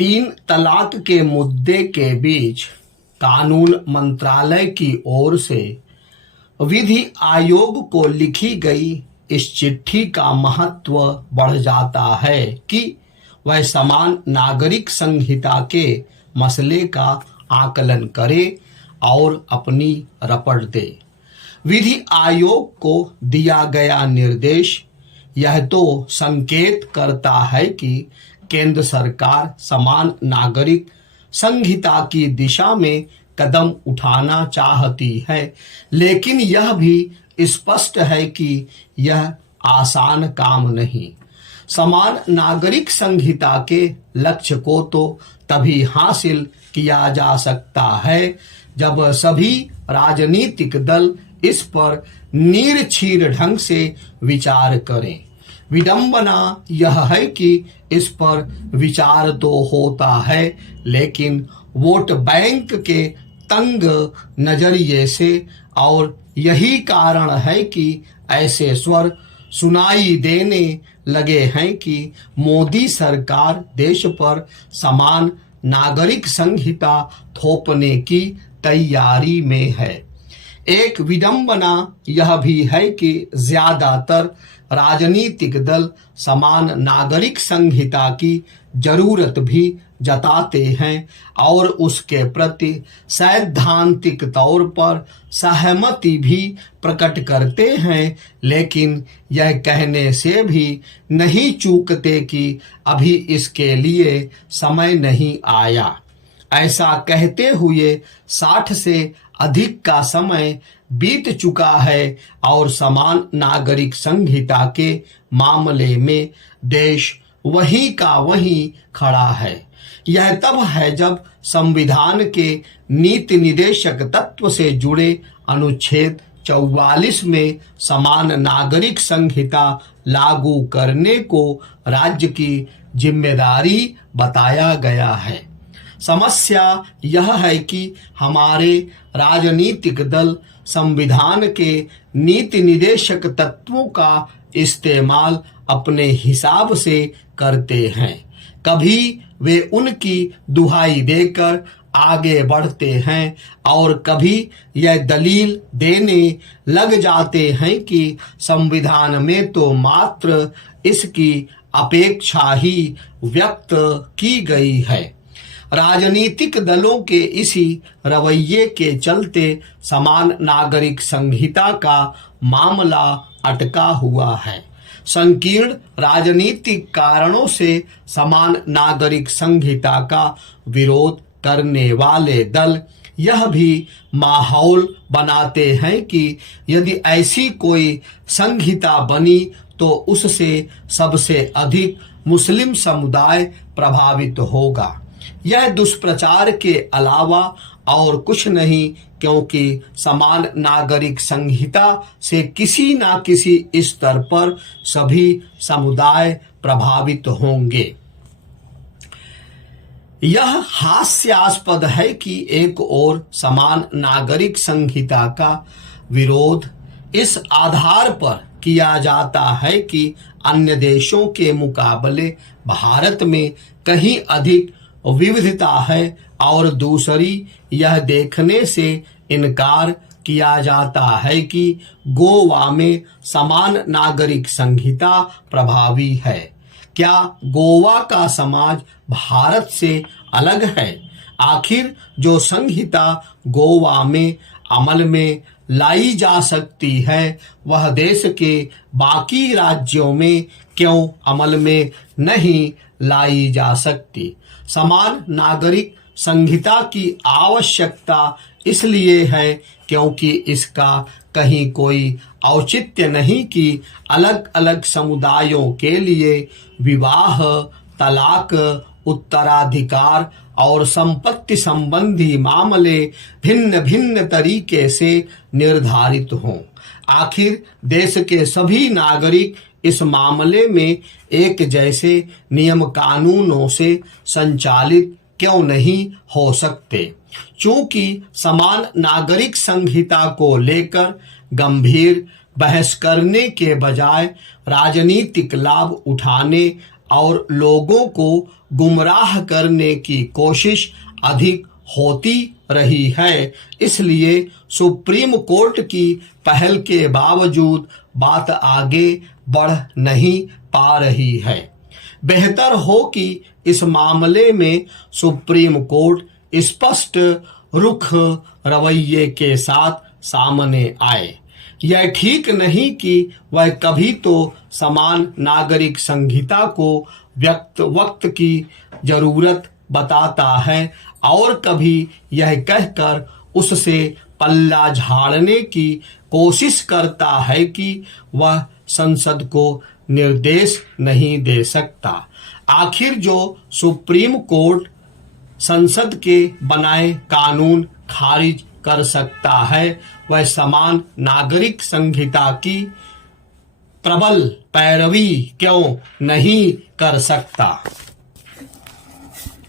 तीन तलाक के मुद्दे के बीच कानून मंत्रालय की ओर से विधि आयोग को लिखी गई इस चिट्ठी का महत्व बढ़ जाता है कि वह समान नागरिक संहिता के मसले का आकलन करे और अपनी रपट दे। विधि आयोग को दिया गया निर्देश यह तो संकेत करता है कि केंद्र सरकार समान नागरिक संहिता की दिशा में कदम उठाना चाहती है, लेकिन यह भी स्पष्ट है कि यह आसान काम नहीं। समान नागरिक संहिता के लक्ष्य को तो तभी हासिल किया जा सकता है जब सभी राजनीतिक दल इस पर नीरछीर ढंग से विचार करें। विडंबना यह है कि इस पर विचार तो होता है, लेकिन वोट बैंक के तंग नजरिए से, और यही कारण है कि ऐसे स्वर सुनाई देने लगे हैं कि मोदी सरकार देश पर समान नागरिक संहिता थोपने की तैयारी में है। एक विडंबना यह भी है कि ज्यादातर राजनीतिक दल समान नागरिक संहिता की जरूरत भी जताते हैं और उसके प्रति सैद्धांतिक तौर पर सहमति भी प्रकट करते हैं, लेकिन यह कहने से भी नहीं चूकते कि अभी इसके लिए समय नहीं आया। ऐसा कहते हुए 60 से अधिक का समय बीत चुका है और समान नागरिक संहिता के मामले में देश वहीं का वहीं खड़ा है। यह तब है जब संविधान के नीति निदेशक तत्व से जुड़े अनुच्छेद 44 में समान नागरिक संहिता लागू करने को राज्य की जिम्मेदारी बताया गया है। समस्या यह है कि हमारे राजनीतिक दल संविधान के नीति निदेशक तत्वों का इस्तेमाल अपने हिसाब से करते हैं। कभी वे उनकी दुहाई देकर आगे बढ़ते हैं और कभी यह दलील देने लग जाते हैं कि संविधान में तो मात्र इसकी अपेक्षा ही व्यक्त की गई है। राजनीतिक दलों के इसी रवैये के चलते समान नागरिक संहिता का मामला अटका हुआ है। संकीर्ण राजनीतिक कारणों से समान नागरिक संहिता का विरोध करने वाले दल यह भी माहौल बनाते हैं कि यदि ऐसी कोई संहिता बनी तो उससे सबसे अधिक मुस्लिम समुदाय प्रभावित होगा। यह दुष्प्रचार के अलावा और कुछ नहीं, क्योंकि समान नागरिक संहिता से किसी न किसी स्तर पर सभी समुदाय प्रभावित होंगे। यह हास्यास्पद है कि एक ओर समान नागरिक संहिता का विरोध इस आधार पर किया जाता है कि अन्य देशों के मुकाबले भारत में कहीं अधिक विविधता है, और दूसरी यह देखने से इनकार किया जाता है कि गोवा में समान नागरिक संहिता प्रभावी है। क्या गोवा का समाज भारत से अलग है? आखिर जो संहिता गोवा में अमल में लाई जा सकती है वह देश के बाकी राज्यों में क्यों अमल में नहीं लाई जा सकती? समान नागरिक संहिता की आवश्यकता इसलिए है क्योंकि इसका कहीं कोई औचित्य नहीं कि अलग अलग समुदायों के लिए विवाह, तलाक, उत्तराधिकार और संपत्ति संबंधी मामले भिन्न भिन्न तरीके से निर्धारित हों। आखिर देश के सभी नागरिक इस मामले में एक जैसे नियम कानूनों से संचालित क्यों नहीं हो सकते? चूंकि समान नागरिक संहिता को लेकर गंभीर बहस करने के बजाय राजनीतिक लाभ उठाने और लोगों को गुमराह करने की कोशिश अधिक होती रही है। इसलिए सुप्रीम कोर्ट की पहल के बावजूद बात आगे बढ़ नहीं पा रही है। बेहतर हो कि इस मामले में सुप्रीम कोर्ट स्पष्ट रुख रवैये के साथ सामने आए। यह ठीक नहीं कि वह कभी तो समान नागरिक संहिता को वक्त की जरूरत बताता है और कभी यह कहकर उससे पल्ला झाड़ने की कोशिश करता है कि वह संसद को निर्देश नहीं दे सकता। आखिर जो सुप्रीम कोर्ट संसद के बनाए कानून खारिज कर सकता है वह समान नागरिक संहिता की प्रबल पैरवी क्यों नहीं कर सकता।